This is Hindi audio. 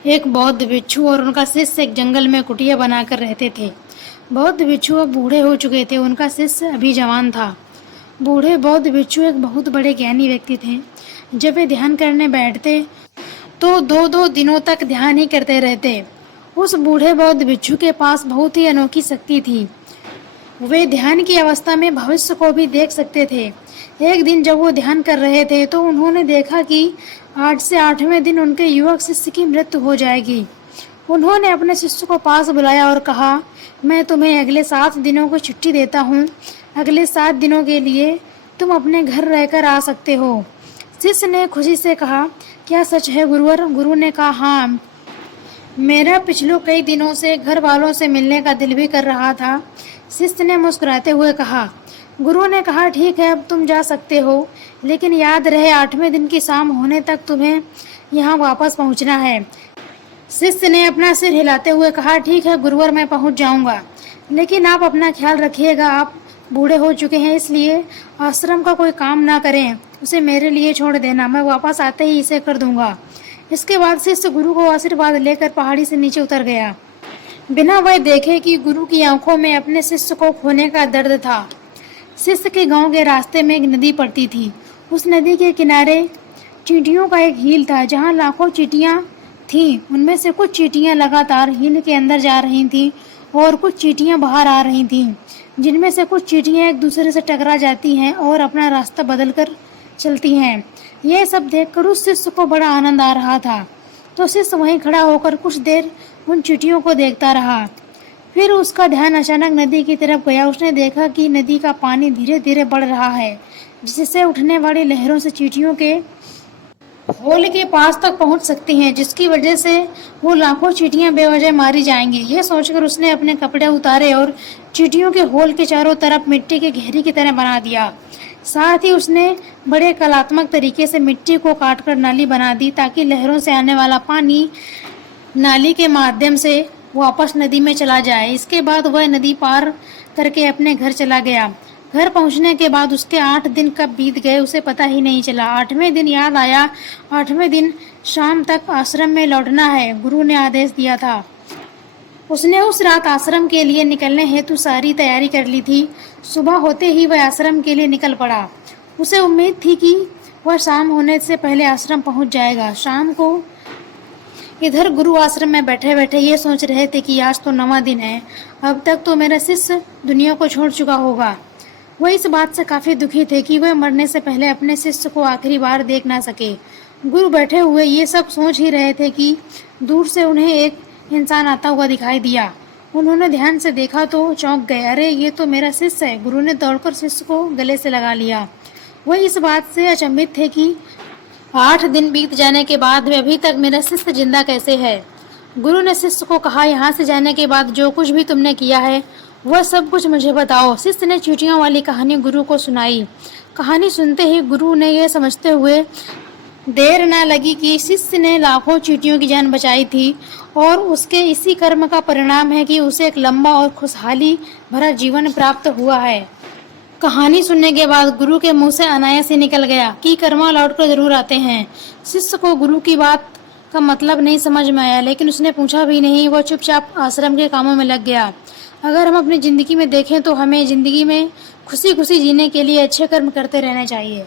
एक बौद्ध भिक्षु और उनका शिष्य एक जंगल में कुटिया बनाकर रहते थे। बौद्ध भिक्षु अब बूढ़े हो चुके थे, उनका शिष्य अभी जवान था। बूढ़े बौद्ध भिक्षु एक बहुत बड़े ज्ञानी व्यक्ति थे। जब वे ध्यान करने बैठते तो दो दो दिनों तक ध्यान ही करते रहते। उस बूढ़े बौद्ध भिक्षु के पास बहुत ही अनोखी शक्ति थी। वे ध्यान की अवस्था में भविष्य को भी देख सकते थे। एक दिन जब वो ध्यान कर रहे थे तो उन्होंने देखा कि 8 से 8वें दिन उनके युवक शिष्य की मृत्यु हो जाएगी। उन्होंने अपने शिष्य को पास बुलाया और कहा, मैं तुम्हें अगले 7 दिनों की छुट्टी देता हूँ। अगले 7 दिनों के लिए तुम अपने घर रहकर आ सकते हो। शिष्य ने खुशी से कहा, क्या सच है गुरुवर? गुरु ने कहा, हाँ, मेरा पिछले कई दिनों से घर वालों से मिलने का दिल भी कर रहा था। शिष्य ने मुस्कुराते हुए कहा। गुरु ने कहा, ठीक है, अब तुम जा सकते हो, लेकिन याद रहे 8वें दिन की शाम होने तक तुम्हें यहाँ वापस पहुँचना है। शिष्य ने अपना सिर हिलाते हुए कहा, ठीक है गुरुवर, मैं पहुँच जाऊँगा, लेकिन आप अपना ख्याल रखिएगा। आप बूढ़े हो चुके हैं, इसलिए आश्रम का कोई काम ना करें, उसे मेरे लिए छोड़ देना, मैं वापस आते ही इसे कर दूंगा। इसके बाद शिष्य गुरु को आशीर्वाद लेकर पहाड़ी से नीचे उतर गया, बिना वह देखे कि गुरु की आंखों में अपने शिष्य को खोने का दर्द था। शिष्य के गांव के रास्ते में एक नदी पड़ती थी। उस नदी के किनारे चींटियों का एक झील था, जहां लाखों चींटियां थीं। उनमें से कुछ चींटियां लगातार झील के अंदर जा रही थीं और कुछ चींटियां बाहर आ रही थीं, जिनमें से कुछ चींटियां एक दूसरे से टकरा जाती हैं और अपना रास्ता बदलकर चलती हैं। यह सब देखकर उस शिष्य को बड़ा आनंद आ रहा था, तो शिष्य वहीं खड़ा होकर कुछ देर उन चींटियों को देखता रहा। फिर उसका ध्यान अचानक नदी की तरफ गया। उसने देखा कि नदी का पानी धीरे धीरे बढ़ रहा है, जिससे उठने वाली लहरों से चींटियों के होल के पास तक पहुंच सकती हैं, जिसकी वजह से वो लाखों चींटियां बेवजह मारी जाएंगी। यह सोचकर उसने अपने कपड़े उतारे और चींटियों के होल के चारों तरफ मिट्टी की घेरी की तरह बना दिया। साथ ही उसने बड़े कलात्मक तरीके से मिट्टी को काटकर नाली बना दी, ताकि लहरों से आने वाला पानी नाली के माध्यम से वापस नदी में चला जाए। इसके बाद वह नदी पार करके अपने घर चला गया। घर पहुंचने के बाद उसके 8 दिन कब बीत गए उसे पता ही नहीं चला। 8वें दिन याद आया, 8वें दिन शाम तक आश्रम में लौटना है, गुरु ने आदेश दिया था। उसने उस रात आश्रम के लिए निकलने हेतु सारी तैयारी कर ली थी। सुबह होते ही वह आश्रम के लिए निकल पड़ा। उसे उम्मीद थी कि वह शाम होने से पहले आश्रम पहुंच जाएगा। शाम को इधर गुरु आश्रम में बैठे बैठे ये सोच रहे थे कि आज तो 9वां दिन है, अब तक तो मेरा शिष्य दुनिया को छोड़ चुका होगा। वह इस बात से काफ़ी दुखी थे कि वह मरने से पहले अपने शिष्य को आखिरी बार देख ना सके। गुरु बैठे हुए ये सब सोच ही रहे थे कि दूर से उन्हें एक इंसान आता हुआ दिखाई दिया। उन्होंने ध्यान से देखा तो चौंक गए। अरे, ये तो मेरा शिष्य है। गुरु ने दौड़कर शिष्य को गले से लगा लिया। वह इस बात से अचंभित थे कि 8 दिन बीत जाने के बाद भी अभी तक मेरा शिष्य जिंदा कैसे है। गुरु ने शिष्य को कहा, यहाँ से जाने के बाद जो कुछ भी तुमने किया है वह सब कुछ मुझे बताओ। शिष्य ने चींटियों वाली कहानी गुरु को सुनाई। कहानी सुनते ही गुरु ने यह समझते हुए देर न लगी कि शिष्य ने लाखों चींटियों की जान बचाई थी और उसके इसी कर्म का परिणाम है कि उसे एक लंबा और खुशहाली भरा जीवन प्राप्त हुआ है। कहानी सुनने के बाद गुरु के मुंह से अनायास ही निकल गया कि कर्मा लौट कर जरूर आते हैं। शिष्य को गुरु की बात का मतलब नहीं समझ में आया, लेकिन उसने पूछा भी नहीं। वह चुपचाप आश्रम के कामों में लग गया। अगर हम अपनी ज़िंदगी में देखें तो हमें ज़िंदगी में खुशी खुशी जीने के लिए अच्छे कर्म करते रहने चाहिए।